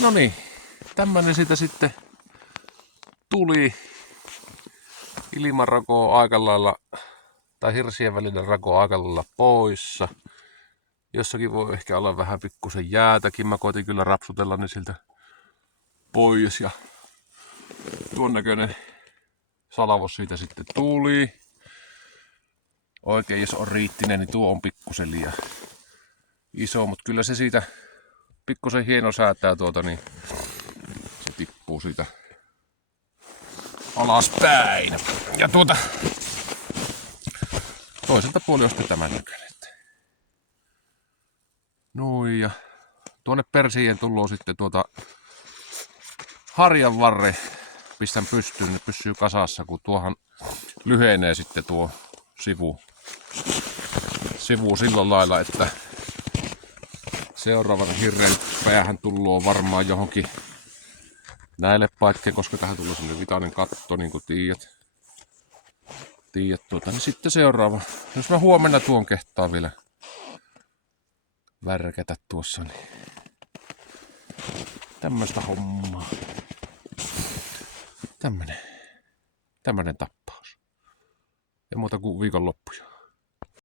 No niin, tämmönen siitä sitten tuli ilman rakoa aika lailla, tai hirsien välillä rakoa aika lailla poissa. Jossakin voi ehkä olla vähän pikkusen jäätäkin. Mä koitin kyllä rapsutella ne siltä pois ja tuon näköinen salavos siitä sitten tuli. Oikein jos on riittinen, niin tuo on pikkusen liian iso, mutta kyllä se siitä pikkusen hieno säätää niin se tippuu siitä alaspäin. Ja toiselta puoli on sitten tämän näköinen. Noin, ja tuonne persien tullaan sitten harjan varre pistän pystyyn, ne pysyy kasassa, kun tuohan lyhenee sitten tuo sivu sillä lailla, että seuraavan hirren päähän tullaan varmaan johonkin näille paikkeille, koska tähän tulee sellainen vitainen katto, niin kuin tiedät, niin sitten seuraava. Jos mä huomenna tuon kehtaa vielä värkätä tuossa, niin tämmöistä hommaa. Tämmönen tappaus. Ja muuta kuin viikonloppuja.